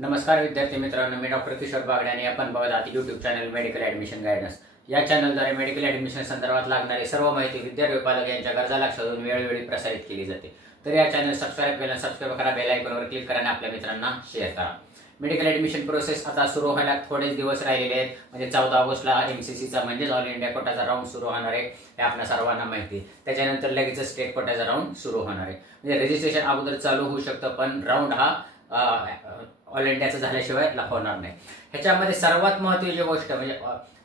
नमस्कार विद्यार्थी मित्रांनो, मी डॉक्टर किशोर बागडे आणि आपण बघत आहात YouTube channel medical admission guidance. या चॅनलद्वारे मेडिकल ॲडमिशन संदर्भात लागणारी सर्व माहिती विद्यार्थी पालक यांच्या गरजा लक्षात घेऊन वेळोवेळी प्रसारित केली जाते। तर या चॅनल सबस्क्राइब करा, बेल आयकॉनवर क्लिक करा आणि आपल्या मित्रांना शेअर करा। मेडिकल ॲडमिशन प्रोसेस आता सुरू व्हायला थोडेच दिवस राहिलेले आहेत। म्हणजे 14 ऑगस्टला एमसीसीचा म्हणजेच ऑल इंडिया कोटाचा राऊंड सुरू होणार आहे, हे आपल्या सर्वांना माहिती आहे। त्याच्यानंतर लगेच स्टेट कोटाचा राऊंड सुरू होणार आहे। म्हणजे रजिस्ट्रेशन अगोदर चालू होऊ शकतं, पण राऊंड हा ऑल इंडियाचं झाल्याशिवाय होणार नाही। ह्याच्यामध्ये सर्वात महत्त्वाची गोष्ट म्हणजे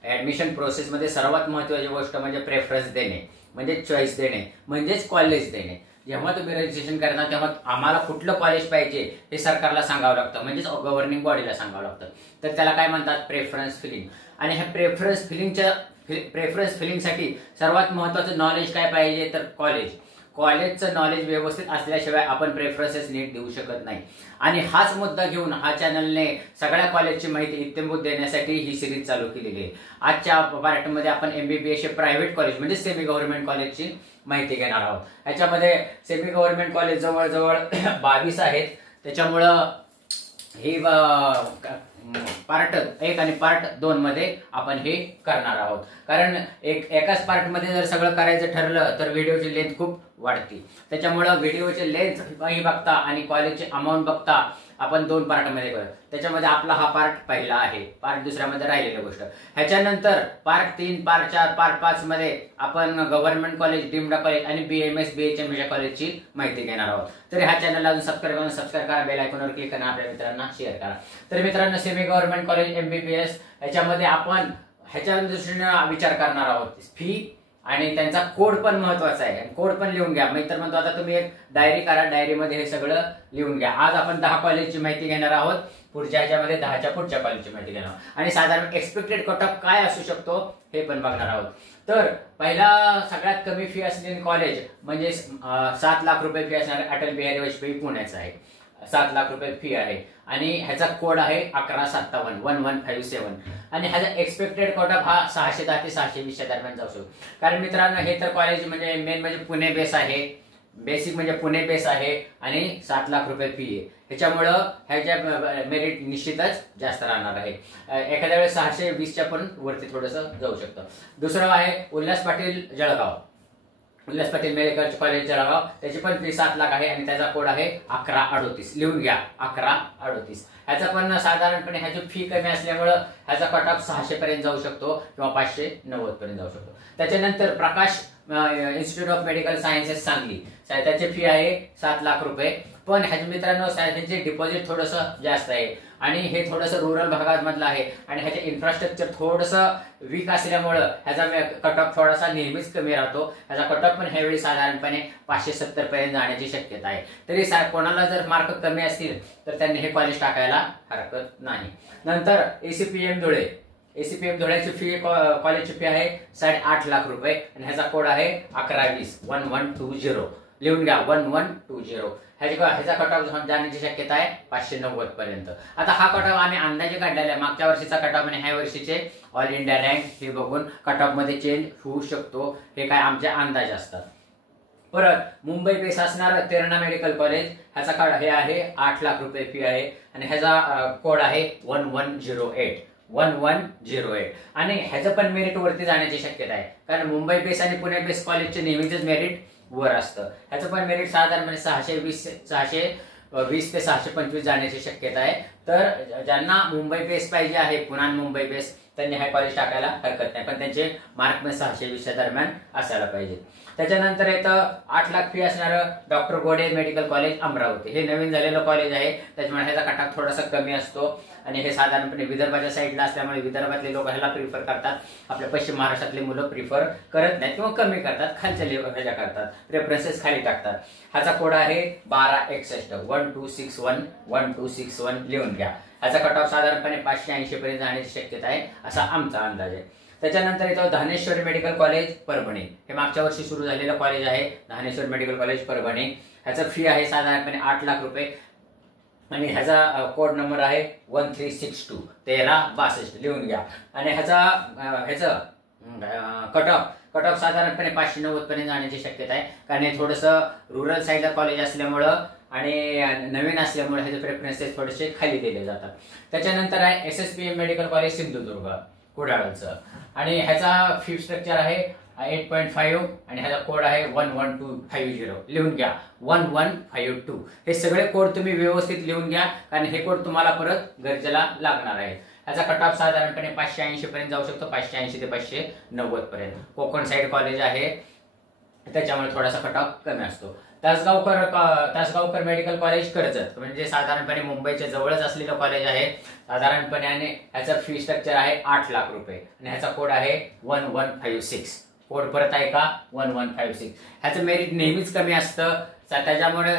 ॲडमिशन प्रोसेसमध्ये सर्वात महत्त्वाची गोष्ट म्हणजे प्रेफरन्स देणे, म्हणजे चॉईस देणे, म्हणजेच कॉलेज देणे। जेव्हा तुम्ही रजिस्ट्रेशन करता तेव्हा आम्हाला कुठलं कॉलेज पाहिजे हे सरकारला सांगावं लागतं, म्हणजेच गव्हर्निंग बॉडीला सांगावं लागतं। तर त्याला काय म्हणतात, प्रेफरन्स फिलिंग। आणि ह्या प्रेफरन्स फिलिंगसाठी सर्वात महत्त्वाचं नॉलेज काय पाहिजे, तर कॉलेजचं नॉलेज व्यवस्थित असल्याशिवाय आपण प्रेफरन्सेस नीट देऊ शकत नाही। आणि हाच मुद्दा घेऊन हा चॅनलने सगळ्या कॉलेजची माहिती इत्थंभूत देण्यासाठी ही सिरीज चालू केलेली आहे। आजच्या पार्टमध्ये आपण एमबीबीएस प्रायव्हेट कॉलेज म्हणजे सेमी गव्हर्नमेंट कॉलेजची माहिती घेणार आहोत। याच्यामध्ये सेमी गव्हर्नमेंट कॉलेज जवळजवळ 22 आहेत। त्याच्यामुळं ही पार्ट 1 आणि पार्ट 2 मध्ये आपण हे करणार आहोत। कारण एकाच पार्ट मध्ये जर सगळं करायचं ठरलं तर व्हिडिओची लेंथ खूप वाढते। त्याच्यामुळे व्हिडिओची लेंथ बघता आणि कॉलेजची अमाऊंट बघता आपण 2 पार्टमध्ये करू। त्याच्यामध्ये आपला हा पार्ट पहिला आहे, पार्ट दुसऱ्यामध्ये राहिलेली गोष्ट। ह्याच्यानंतर पार्ट 3, पार्ट 4, पार्ट 5 मध्ये आपण गव्हर्नमेंट कॉलेज, डीम्ड कॉलेज आणि बीएमएस बीएचएम या कॉलेजची माहिती घेणार आहोत। तर ह्या चॅनलला अजून सबस्क्राइब करा, बेल आयकॉनवर क्लिक करा, आपल्या मित्रांना शेअर करा। तर मित्रांनो, सेमी गव्हर्नमेंट कॉलेज एमबीबीएस याच्यामध्ये आपण ह्याच्या दृष्टीने विचार करणार आहोत फी, आणि त्यांचा कोड पण महत्वाचा आहे। कोड पण लिहून घ्या। मी तर म्हणतो आता तुम्ही एक डायरी करा, डायरीमध्ये हे सगळं लिहून घ्या। आज आपण 10 कॉलेजची माहिती घेणार आहोत, पुढच्या ह्याच्यामध्ये 10च्या पुढच्या कॉलेजची माहिती घेणार आहोत आणि साधारण एक्सपेक्टेड कट ऑफ काय असू शकतो हे पण बघणार आहोत। तर पहिला सगळ्यात कमी फी असलेली कॉलेज म्हणजे 7 लाख रुपये फी असणारे अटल बिहारी वाजपेयी पुण्याचं आहे। 7 लाख रुपये फी आहे आणि ह्याचा कोड आहे 1157 आणि ह्याचा एक्सपेक्टेड कट ऑफ हा 610 ते 620 दरम्यान जाऊ शकतो। कारण मित्रांनो, हे तर कॉलेज म्हणजे मेन म्हणजे पुणे बेस आहे, बेसिक म्हणजे पुणे बेस आहे आणि 7 लाख रुपये फी आहे। ह्याच्यामुळं ह्याच्या मेरिट निश्चितच जास्त राहणार आहे। एखाद्या वेळेस 620च्या पण वरती थोडंसं जाऊ शकतं। दुसरं आहे उल्हास पाटील जळगाव, उल्हास पाटील मेडिकल कॉलेज जळगाव, त्याची पण फी 7 लाख आहे आणि त्याचा कोड आहे 1138। लिहून घ्या, 1138। ह्याचा पण साधारणपणे ह्याची फी कमी असल्यामुळं ह्याचा कट ऑफ 600 पर्यंत जाऊ शकतो किंवा 590 पर्यंत जाऊ शकतो। त्याच्यानंतर Prakash institute of medical sciences Sangli, त्याची फी आहे 7 लाख रुपये। पण ह्याच्या मित्रांनो त्यांचे डिपॉझिट थोडंसं जास्त आहे आणि हे थोडंसं रुरल भागात मधलं आहे आणि ह्याचे इन्फ्रास्ट्रक्चर थोडंसं वीक असल्यामुळं ह्याचा कट ऑफ थोडासा नेहमीच कमी राहतो। ह्याचा कट ऑफ पण ह्यावेळी साधारणपणे 570 पर्यंत जाण्याची शक्यता आहे। तरी कोणाला जर मार्क कमी असतील तर त्यांनी हे कॉलेज टाकायला हरकत नाही। नंतर एसीपीएम धुळ्याची फी, कॉलेजची फी आहे 8.5 लाख रुपये आणि ह्याचा कोड आहे 1120 लिहून घ्या, 1120। ह्याचा कट ऑफ जाण्याची शक्यता आहे 590 पर्यंत। आता हा कट ऑफ आम्ही अंदाजे काढलेला आहे, मागच्या वर्षीचा कट ऑफ आणि ह्या वर्षीचे ऑल इंडिया रँक हे बघून कट ऑफ मध्ये चेंज होऊ शकतो, हे काय आमचे अंदाज असतात। परत मुंबई बेस असणार तेरणा मेडिकल कॉलेज, ह्याचा कोड हे आहे 8 लाख रुपये फी आहे आणि ह्याचा कोड आहे 1108 आणि ह्याचं पण मेरिट वरती जाण्याची शक्यता आहे। कारण मुंबई बेस आणि पुणे बेस कॉलेजचे नेहमीच मेरिट वर असतं। ह्याचं पण मेरिट साधारणपणे 620 ते 625 जाण्याची शक्यता आहे। तर ज्यांना मुंबई बेस पाहिजे आहे, पुन्हा मुंबई बेस, त्यांनी हे कॉलेज टाकायला हरकत नाही, पण त्यांचे मार्क पण 620 दरम्यान असायला पाहिजे। त्याच्यानंतर येतं 8 लाख फी असणारं डॉक्टर गोडे मेडिकल कॉलेज अमरावती, हे नवीन झालेलं कॉलेज आहे, त्याच्यामुळे ह्याचा कट ऑफ थोडासा कमी असतो आणि हे साधारणपणे विदर्भाच्या साईडला असल्यामुळे विदर्भातले लोक ह्याला प्रिफर करतात। आपल्या पश्चिम महाराष्ट्रातले मुलं प्रिफर करत नाहीत किंवा कमी करतात, खालच्या ह्याच्या करतात, प्रेफरन्सेस खाली टाकतात। ह्याचा कोड आहे 1261 लिहून घ्या। ह्याचा कट ऑफ साधारणपणे 580 पर्यंत जाण्याची शक्यता आहे, असा आमचा अंदाज आहे। त्याच्यानंतर येतो धानेश्वरी मेडिकल कॉलेज परभणी, हे मागच्या वर्षी सुरू झालेलं कॉलेज आहे, धानेश्वर मेडिकल कॉलेज परभणी। ह्याचा फी आहे साधारणपणे 8 लाख रुपये आणि ह्याचा कोड नंबर आहे 1362 लिहून घ्या। आणि ह्याचं कट ऑफ साधारणपणे 590 पर्यंत जाण्याची शक्यता आहे, कारण हे थोडंसं रुरल साईडला कॉलेज असल्यामुळं आणि नवीन असल्यामुळे ह्याचे प्रेफरन्सेस थोडेसे खाली दिले जातात. त्याच्यानंतर आहे SSPM मेडिकल कॉलेज सिंधुदुर्ग कुडाळचं, आणि ह्याचा फी स्ट्रक्चर आहे 8.5 आणि ह्याचा कोड आहे 11250. लिहून घ्या 1152. हे सगळे कोड तुम्ही व्यवस्थित लिहून घ्या, कारण हे कोड तुम्हाला परत गरजेला लागणार आहे. ह्याचा कट ऑफ साधारणपणे 580 पर्यंत जाऊ शकतो, 580 ते 590 पर्यंत. कोकण साईड कॉलेज आहे त्याच्यामुळे थोडासा कट ऑफ कमी असतो. तासगावकर मेडिकल कॉलेज कर्जत, म्हणजे साधारणपणे मुंबईच्या जवळच असलेलं कॉलेज आहे साधारणपणे, आणि ह्याचा फी स्ट्रक्चर आहे 8 लाख रुपये आणि ह्याचा कोड आहे 1156. कोड परत आहे का 1156. ह्याचं मेरिट नेहमीच कमी असतं, त्याच्यामुळे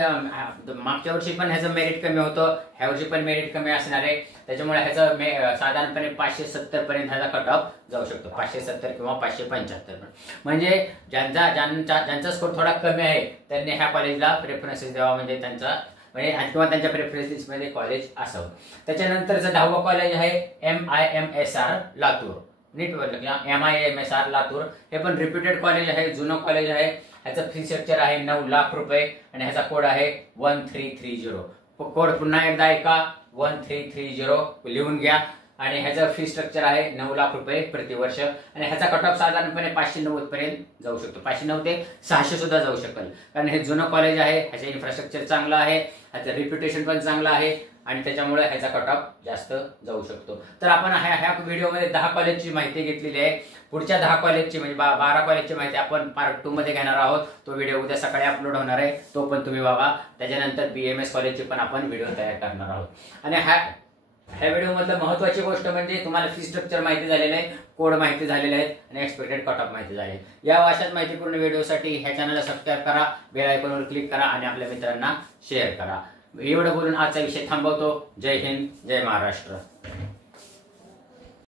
मागच्या वर्षी पण ह्याचं मेरिट कमी होतं, ह्या वर्षी पण मेरिट कमी असणार आहे. त्याच्यामुळे ह्याचं साधारणपणे 570 पर्यंत ह्याचा कट ऑफ जाऊ शकतो, 570 किंवा 575. म्हणजे ज्यांचा स्कोर थोडा कमी आहे त्यांनी ह्या कॉलेजला प्रेफरन्सेस द्यावा, म्हणजे किंवा त्यांच्या प्रेफरन्सेस मध्ये कॉलेज असावं. त्याच्यानंतरचं 10वं कॉलेज आहे MIMSR लातूर. नीट MIMSR लातूर. हे पण रिप्युटेड कॉलेज आहे, जुनं कॉलेज आहे. ह्याचं फी स्ट्रक्चर आहे 9 लाख रुपये आणि ह्याचा कोड आहे 1330. कोड पुन्हा एकदा ऐका 1330 लिहून घ्या. आणि ह्याचं फी स्ट्रक्चर आहे 9 लाख रुपये प्रतिवर्ष आणि ह्याचा कट ऑफ साधारणपणे 590 पर्यंत जाऊ शकतो, 590 ते 600 सुद्धा जाऊ शकेल, कारण हे जुनं कॉलेज आहे. ह्याचं इन्फ्रास्ट्रक्चर चांगलं आहे, ह्याचं रिप्युटेशन पण चांगलं आहे आणि त्याच्यामुळे ह्याचा कट ऑफ जास्त जाऊ शकतो. तर आपण ह्या व्हिडिओमध्ये 10 कॉलेजची माहिती घेतलेली आहे. पुढच्या 10 कॉलेजची म्हणजे 12 कॉलेजची माहिती आपण पार्ट 2 मध्ये घेणार आहोत. तो व्हिडिओ उद्या सकाळी अपलोड होणार आहे, तो पण तुम्ही बघा. त्याच्यानंतर BMS कॉलेजची पण आपण व्हिडिओ तयार करणार आहोत. आणि ह्या व्हिडिओ मधलं महत्वाची गोष्ट म्हणजे तुम्हाला फी स्ट्रक्चर माहिती झालेलं आहे, कोड माहिती झालेले आहेत आणि एक्सपेक्टेड कट ऑफ माहिती झाले. या अशाच माहितीपूर्ण व्हिडिओसाठी ह्या चॅनलला सबस्क्राईब करा, बेल आयकॉनवर क्लिक करा आणि आपल्या मित्रांना शेअर करा. एवढं बोलून आजचा विषय थांबवतो. जय हिंद, जय महाराष्ट्र.